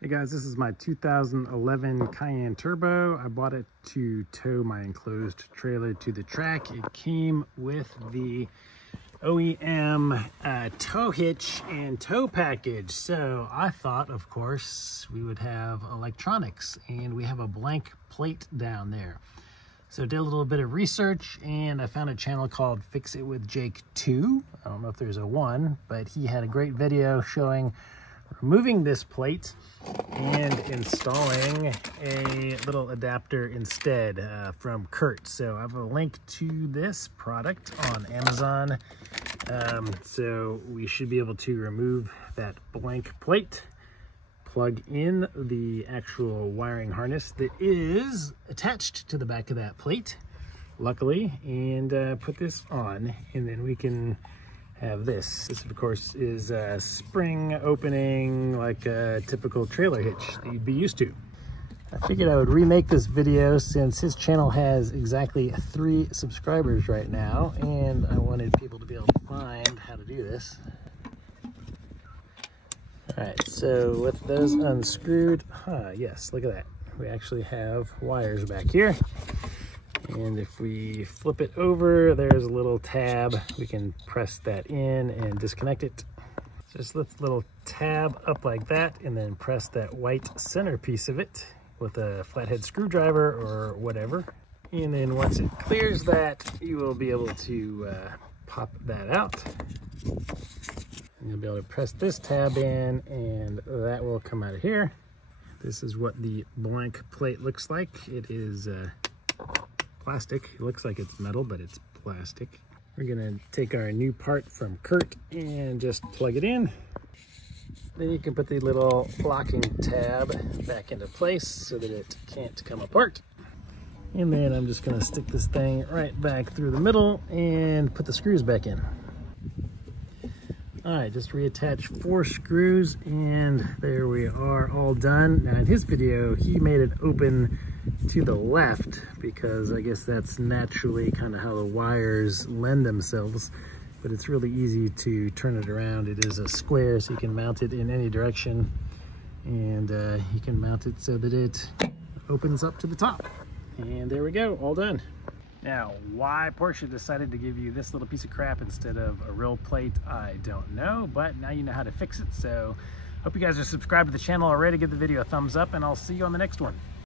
Hey guys, this is my 2011 Cayenne Turbo. I bought it to tow my enclosed trailer to the track. It came with the OEM tow hitch and tow package. So I thought, of course, we would have electronics, and we have a blank plate down there. So I did a little bit of research, and I found a channel called Fix It with Jake 2. I don't know if there's a 1, but he had a great video showing removing this plate and installing a little adapter instead from Kurt. So I have a link to this product on Amazon. So we should be able to remove that blank plate, plug in the actual wiring harness that is attached to the back of that plate, luckily, and put this on, and then we can have this. This, of course, is a spring opening, like a typical trailer hitch that you'd be used to. I figured I would remake this video since his channel has exactly 3 subscribers right now, and I wanted people to be able to find how to do this. All right, so with those unscrewed, yes, look at that. We actually have wires back here. And if we flip it over, there's a little tab. We can press that in and disconnect it. Just lift the little tab up like that, and then press that white center piece of it with a flathead screwdriver or whatever. And then once it clears that, you will be able to pop that out. And you'll be able to press this tab in, and that will come out of here. This is what the blank plate looks like. It is plastic. It looks like it's metal, but it's plastic. We're gonna take our new part from Kurt and just plug it in. Then you can put the little locking tab back into place so that it can't come apart. And then I'm just gonna stick this thing right back through the middle and put the screws back in. All right, just reattach 4 screws, and there we are, all done. Now in his video, he made it open to the left because I guess that's naturally kind of how the wires lend themselves, but it's really easy to turn it around. It is a square, so you can mount it in any direction, and you can mount it so that it opens up to the top. And there we go, all done. Now, why Porsche decided to give you this little piece of crap instead of a real plate, I don't know, but now you know how to fix it. So hope you guys are subscribed to the channel already. Give the video a thumbs up, and I'll see you on the next one.